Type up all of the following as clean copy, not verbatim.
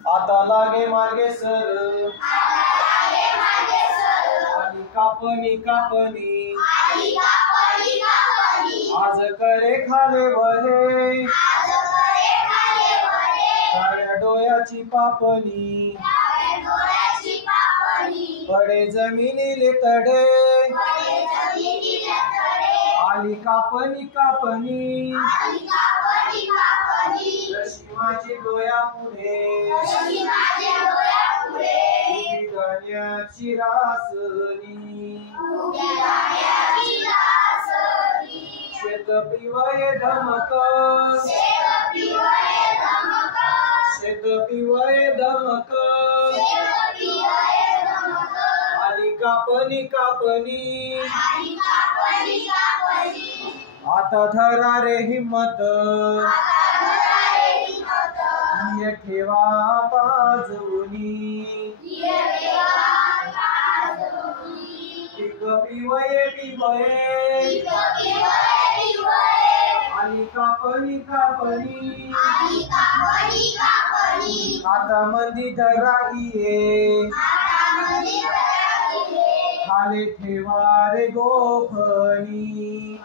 आता लागे मार्गे सर आली कापणी कापणी आज करे खाले वरे काळ्या डोयाची पापणी पडे जमिनीले तडे आली कापणी कापणी जशी माझी डोया पुढे उभी राहण्याची रासनी शेत पिवळे धमक शेत पिवळे धमक आली कापणी कापणी आता धरा रे हिम्मत ये ठेवा बाजूनी पिक पिवळे पिवळे आली कापणी कापणी आता मंदी धरा ये खाली ठेवा रे गोफणी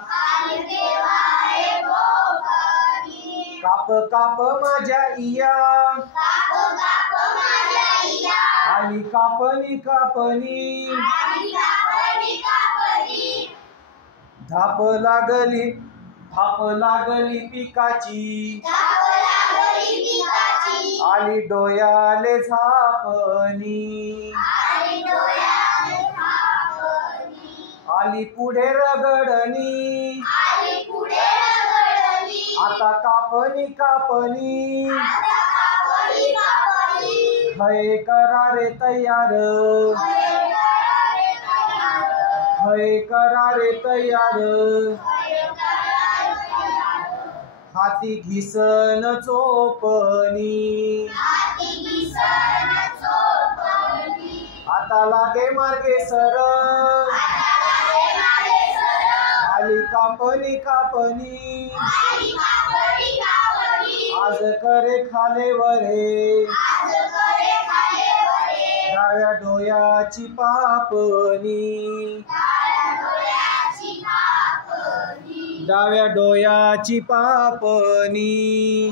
काप काप माझ्या इया आली कापणी कापणी धाप लागली पिकाची आली डोयाले झापणी आली पुढे रगडणी आता कापणी कापणी हय करा रे तयार हय करा रे तयार हाती घिसन चोपणी आता लागे मार्गे सर आली कापणी कापणी आज करे खाले वरे डाव्या डोयाची पापणी डाव्या डोयाची पापणी